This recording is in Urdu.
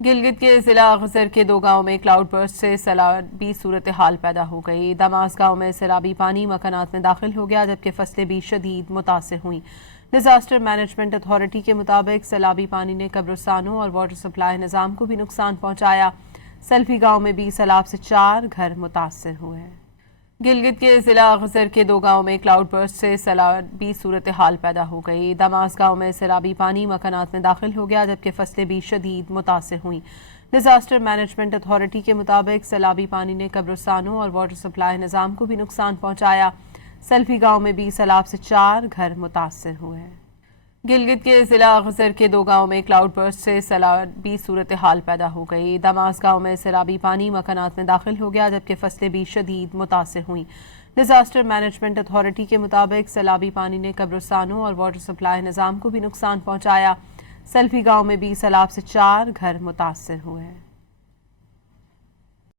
گلگت کے ضلع غزر کے 2 گاؤں میں کلاؤڈ برسٹ سے سیلابی صورتحال پیدا ہو گئی۔ دماس گاؤں میں سیلابی پانی مکانات میں داخل ہو گیا جبکہ فصلیں بھی شدید متاثر ہوئیں۔ ڈیزاسٹر مینجمنٹ اتھارٹی کے مطابق سیلابی پانی نے قبرستانوں اور واٹر سپلائی نظام کو بھی نقصان پہنچایا۔ سلفی گاؤں میں بھی سیلاب سے 4 گھر متاثر ہوئے۔ گلگت کے ضلع غزر کے 2 گاؤں میں کلاؤڈ برسٹ سے سیلابی صورتحال پیدا ہو گئی۔ دماس گاؤں میں سیلابی پانی مکانات میں داخل ہو گیا جبکہ فصلیں بھی شدید متاثر ہوئیں۔ ڈیزاسٹر مینجمنٹ اتھارٹی کے مطابق سیلابی پانی نے قبرستانوں اور واٹر سپلائی نظام کو بھی نقصان پہنچایا۔ سلفی گاؤں میں بھی سیلاب سے 4 گھر متاثر ہوئے۔ گلگت کے ضلع غزر کے 2 گاؤں میں کلاؤڈ برسٹ سے سیلابی صورتحال پیدا ہو گئی۔ دماس گاؤں میں سیلابی پانی مکانات میں داخل ہو گیا جبکہ فصلیں بھی شدید متاثر ہوئیں۔ ڈیزاسٹر مینجمنٹ اتھارٹی کے مطابق سیلابی پانی نے قبرستانوں اور واٹر سپلائی نظام کو بھی نقصان پہنچایا۔ سلفی گاؤں میں بھی سیلاب سے 4 گھر متاثر ہوئے۔